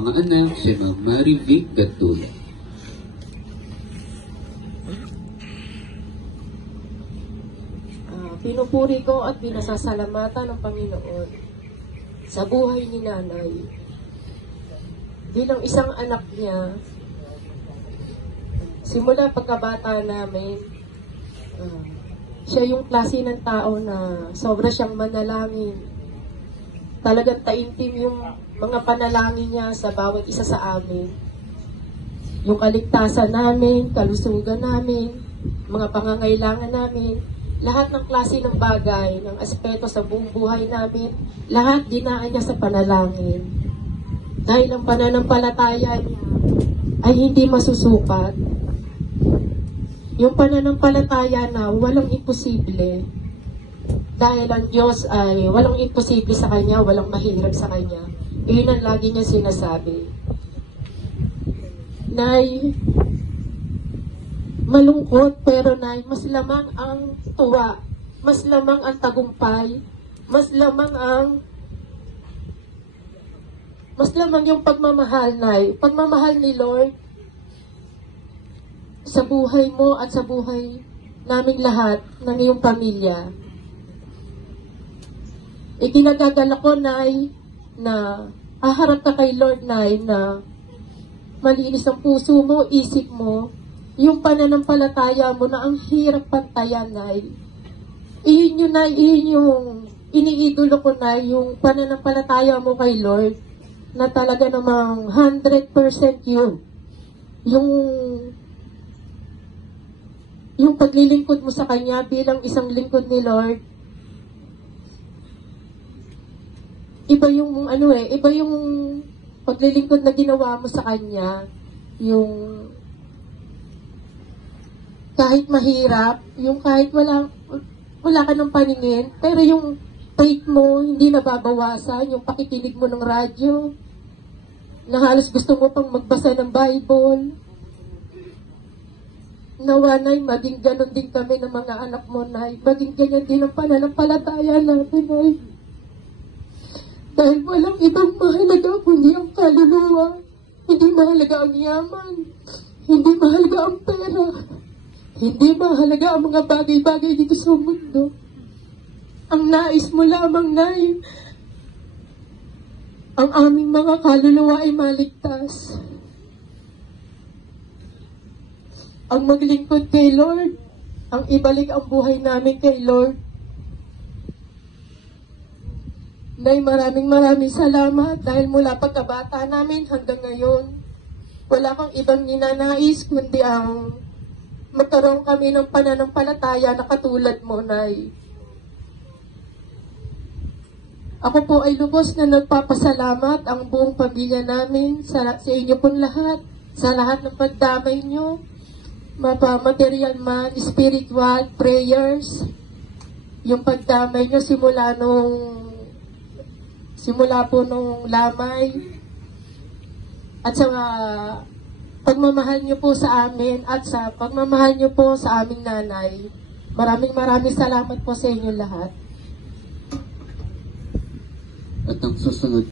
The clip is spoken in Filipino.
mga anak, si Ma'am Marivic Gattulo. Pinupuri ko at pinasasalamatan ng Panginoon sa buhay ni Nanay. Bilang isang anak niya, simula pagkabata namin, siya yung klase ng tao na sobra siyang manalangin. Talagang taimtim yung mga panalangin niya sa bawat isa sa amin. Yung kaligtasan namin, kalusugan namin, mga pangangailangan namin, lahat ng klase ng bagay, ng aspeto sa buong buhay namin, lahat dinaan niya sa panalangin. Dahil ang pananampalataya niya ay hindi masusukat. Yung pananampalataya na walang imposible. Dahil ang Diyos ay walang imposible sa Kanya, walang mahirap sa Kanya. Iyon ang lagi niya sinasabi. Nay, malungkot, pero Nay, mas lamang ang tuwa, mas lamang ang tagumpay, mas lamang yung pagmamahal, Nay. Pagmamahal ni Lord sa buhay mo at sa buhay naming lahat ng iyong pamilya. Ikinagagalak ko, Nay, na aharap ka kay Lord, Nay, na malinis ang puso mo, isip mo, yung pananampalataya mo na ang hirap pantayan, Nay. Iyon yun, Nay, iyon yung iniidolo ko, Nay, yung pananampalataya mo kay Lord, na talaga namang 100% yun. Yung paglilingkod mo sa Kanya bilang isang lingkod ni Lord, iba yung paglilingkod na ginawa mo sa Kanya, yung kahit mahirap, yung kahit wala ka ng paningin, pero yung faith mo hindi nababawasan, yung pakikinig mo ng radyo, na halos gusto mo pang magbasa ng Bible. Nawa, Nay, maging ganon din kami ng mga anak mo, Nay. Maging ganyan din ang pananampalataya natin, Nay. Dahil walang ibang mahalaga kundi ang kaluluwa. Hindi mahalaga ang yaman. Hindi mahalaga ang pera. Hindi mahalaga ang mga bagay-bagay dito sa mundo. Ang nais mo lamang, Nay, ang aming mga kaluluwa ay maligtas. Ang maglingkod kay Lord, ang ibalik ang buhay namin kay Lord. Nay, maraming salamat dahil mula pagkabata namin hanggang ngayon, wala kang ibang ninanais kundi ang magkaroon kami ng pananampalataya na katulad mo, Nay. Ako po ay lubos na nagpapasalamat ang buong pamilya namin sa inyo pong lahat, sa lahat ng pagdamay nyo, material man, spiritual, prayers, yung pagdamay nyo simula po nung lamay, at sa pagmamahal nyo po sa amin, at sa pagmamahal nyo po sa aming nanay. Maraming salamat po sa inyo lahat. At ang susunod